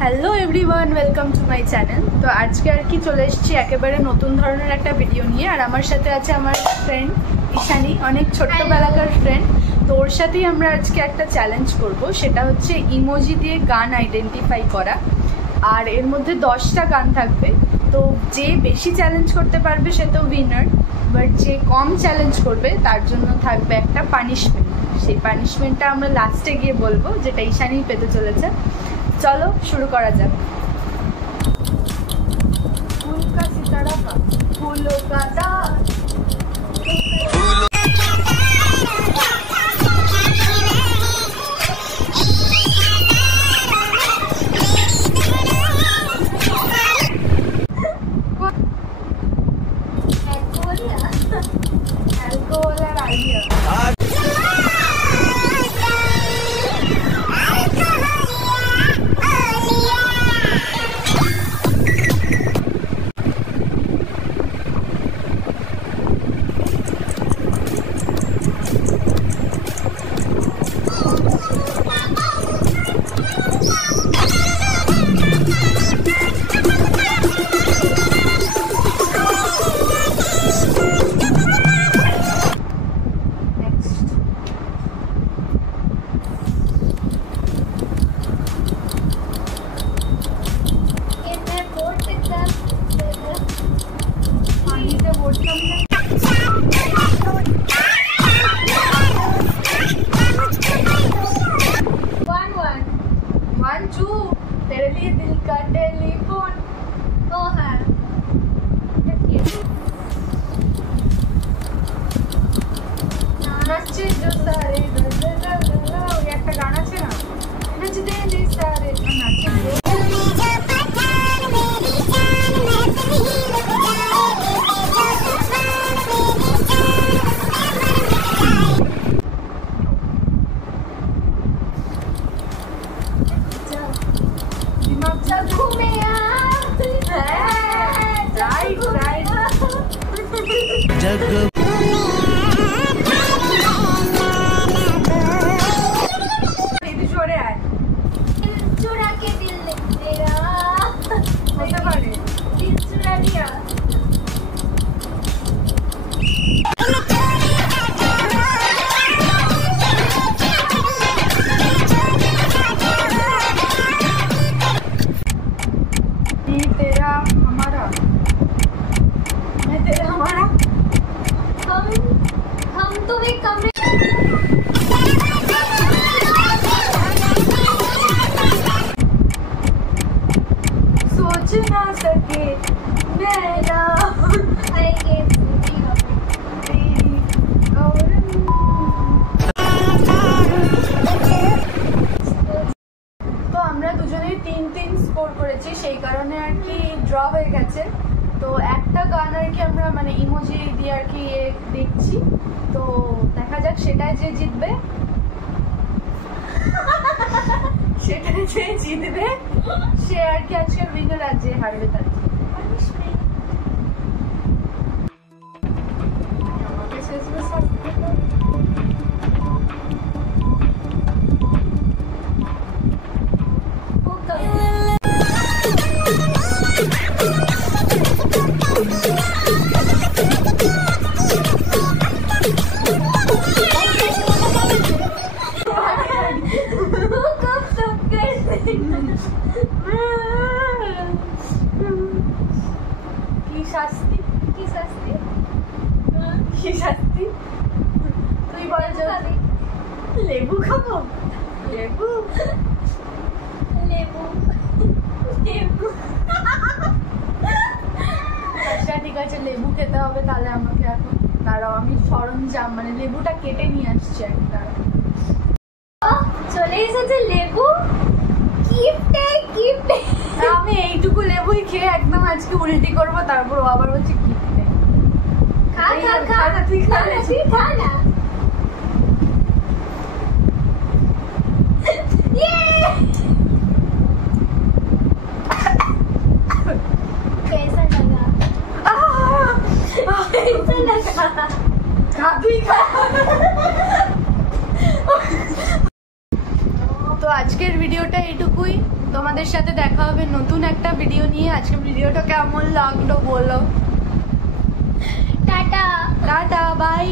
Hello everyone, welcome to my channel. তো আজকে আর কি চলে এসেছি একেবারে নতুন ধরনের একটা ভিডিও নিয়ে। আর আমার সাথে আছে আমার ফ্রেন্ড ঈশানী, অনেক ছোট্টবেলাকার ফ্রেন্ড। তো ওর সাথেই আমরা আজকে একটা চ্যালেঞ্জ করব, সেটা হচ্ছে ইমোজি দিয়ে গান আইডেন্টিফাই করা। আর এর মধ্যে 10টা গান থাকবে। তো যে বেশি চ্যালেঞ্জ করতে পারবে সে তো উইনার, বাট যে কম চ্যালেঞ্জ করবে তার জন্য থাকবে একটা পানিশমেন্ট। সেই পানিশমেন্টটা আমরা লাস্টে গিয়ে বলবো, যেটা ঈশানী পেতে চলেছে। চলো শুরু করা যাক। ফুল কা সিতারা কা ফুলো কা দাগ, অ্যালকোহল আর আইডিয়া। तेरे लिए दिल का टेलीफोन। ओ हाँ, नाचे जो सारे একটা গান আছে না, নাচতে দে সারে নাচে। चुरा के दिल तेरा होता पारे, दिल चुरा लिया। तेरा हमारा, मैं तेरा हमारा, हम तो एक कमरे सोच ना सके मेरा तेरी और তো আমরা দুজনেই 3-3 স্কোর করেছি, সেই কারণে আর কি ড্র হয়ে গেছে। তো একটা গান আর কি আমরা মানে ইমোজি দিয়ে আর কি দেখছি, তো দেখা যাক সেটাই যে জিতবে সেটাই যে জিতবে সে আর কি আজকের উইনার, আর যে হারবে তার শাস্তি কি শাস্তি কি শাস্তি তুই বল। লেবু খাবো, লেবু লেবু লেবু। আচ্ছা ঠিক আছে, লেবু খেতে হবে তাহলে আমাকে এখন। দাঁড়াও আমি সরঞ্জাম মানে লেবুটা কেটে নিয়ে আসছি একটা। চলে এসেছে লেবু, গিফটে গিফটে। আমি এইটুকু লেবুই খেয়ে একদম আজকে উল্টি করবো, তারপর ও আবার বলছে গিফটে। খা খা খা, তুই খা না, তুই খা না। कैसा लगा? कैसा लगा? खा তুই খা। তো আজকের ভিডিওটা এইটুকুই। তোমাদের তোমাদের সাথে দেখা হবে নতুন একটা ভিডিও নিয়ে। আজকে ভিডিওটা কেমন লাগলো বলো। Tata tata bye.